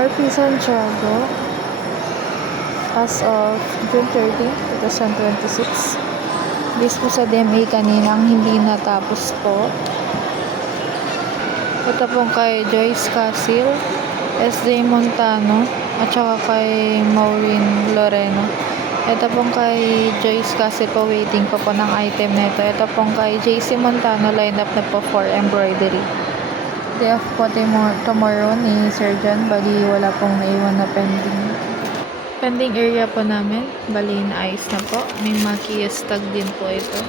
RP Santiago as of June 30, 2026. Bis po sa DMA kaninang hindi natapos po. Ito pong kay Joyce Casil, SD Montano, at saka kay Maureen Loreno. Ito pong kay Joyce Casil po, waiting pa po ng item na ito. Ito pong kay JC Montano, line up na po for embroidery. Day off po tomorrow ni Sir John, bali wala pong naiwan na pending area po namin, bali na-ayos na po. May Makias tag din po ito.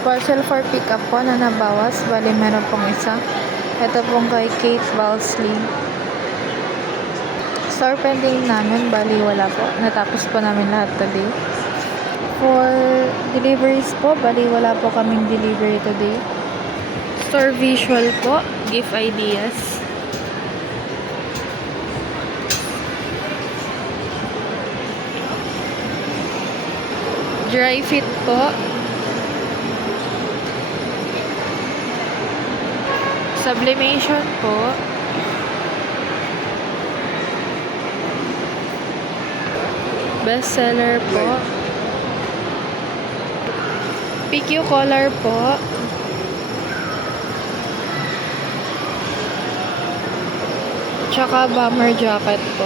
Parcel for pickup po na nabawas, bali meron pong isa. Ito pong kay Kate Balsley. Store pending namin, bali wala po, natapos po namin lahat today. For deliveries po, bali wala po kaming delivery today. Store visual po, gift ideas. Dry fit po. Sublimation po. Bestseller po. PQ collar po. Tsaka bomber jacket po.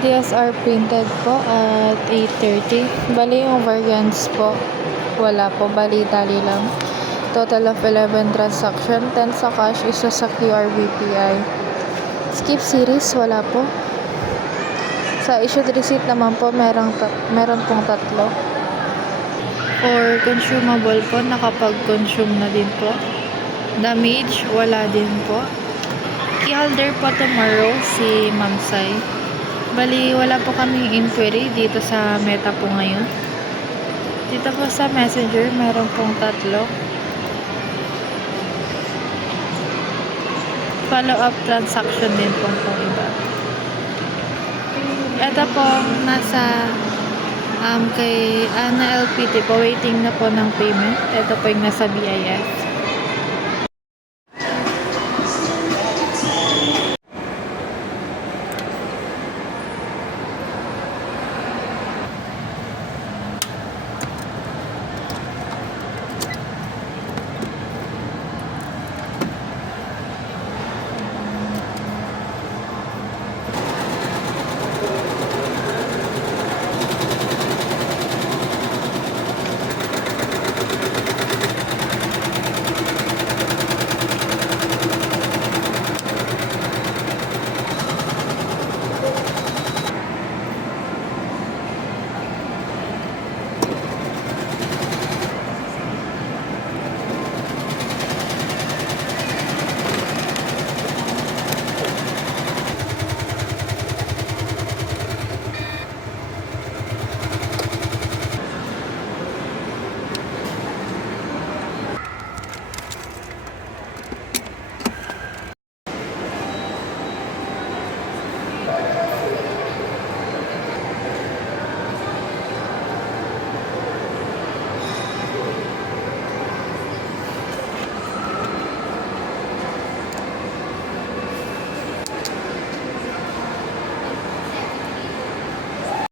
DSR printed po at 8:30. Bali yung variants po, wala po. Bali tali lang. Total of 11 transaction. 10 sa cash, isa sa QR BPI. Skip series, wala po. Sa issued receipt naman po, meron pong 3. For consumable po, nakapag-consume na din po. Damage, wala din po. Key holder po tomorrow, si Ma'am Sai. Bali, wala po kaming inquiry dito sa Meta po ngayon. Dito po sa Messenger, meron pong 3. Follow-up transaction din pong iba. Ito po, nasa kay Ana LPT po, waiting na po ng payment. Ito po yung nasa BIS.